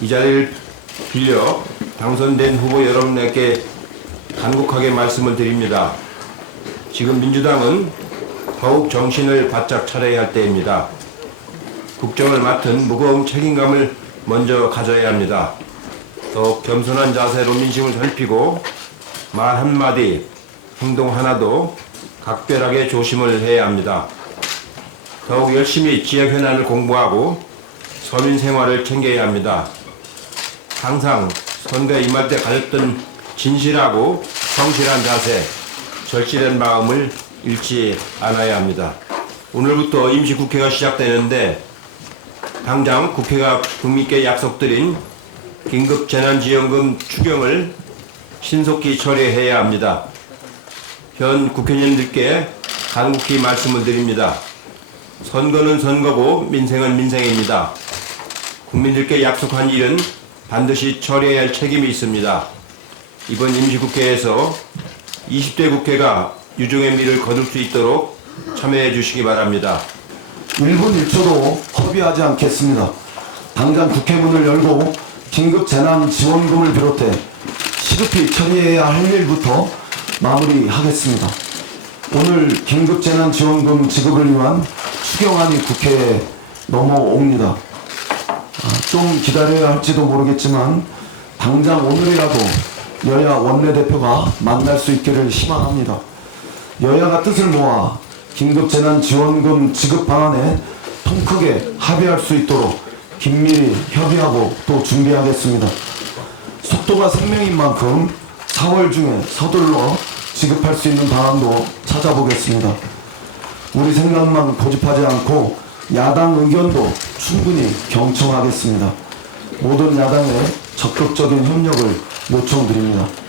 이 자리를 빌려 당선된 후보 여러분에게 간곡하게 말씀을 드립니다. 지금 민주당은 더욱 정신을 바짝 차려야 할 때입니다. 국정을 맡은 무거운 책임감을 먼저 가져야 합니다. 더욱 겸손한 자세로 민심을 살피고 말 한마디, 행동 하나도 각별하게 조심을 해야 합니다. 더욱 열심히 지역 현안을 공부하고 서민 생활을 챙겨야 합니다. 항상 선거에 임할 때 가졌던 진실하고 성실한 자세, 절실한 마음을 잃지 않아야 합니다. 오늘부터 임시국회가 시작되는데 당장 국회가 국민께 약속드린 긴급 재난지원금 추경을 신속히 처리해야 합니다. 현 국회의원님들께 간곡히 말씀을 드립니다. 선거는 선거고 민생은 민생입니다. 국민들께 약속한 일은 반드시 처리해야 할 책임이 있습니다. 이번 임시국회에서 20대 국회가 유종의 미를 거둘 수 있도록 참여해 주시기 바랍니다. 1분 1초도 허비하지 않겠습니다. 당장 국회문을 열고 긴급 재난 지원금을 비롯해 시급히 처리해야 할 일부터 마무리하겠습니다. 오늘 긴급 재난 지원금 지급을 위한 추경안이 국회에 넘어옵니다. 아, 좀 기다려야 할지도 모르겠지만 당장 오늘이라도 여야 원내대표가 만날 수 있기를 희망합니다. 여야가 뜻을 모아 긴급재난지원금 지급 방안에 통 크게 합의할 수 있도록 긴밀히 협의하고 또 준비하겠습니다. 속도가 생명인 만큼 4월 중에 서둘러 지급할 수 있는 방안도 찾아보겠습니다. 우리 생각만 고집하지 않고 야당 의견도 충분히 경청하겠습니다. 모든 야당의 적극적인 협력을 요청드립니다.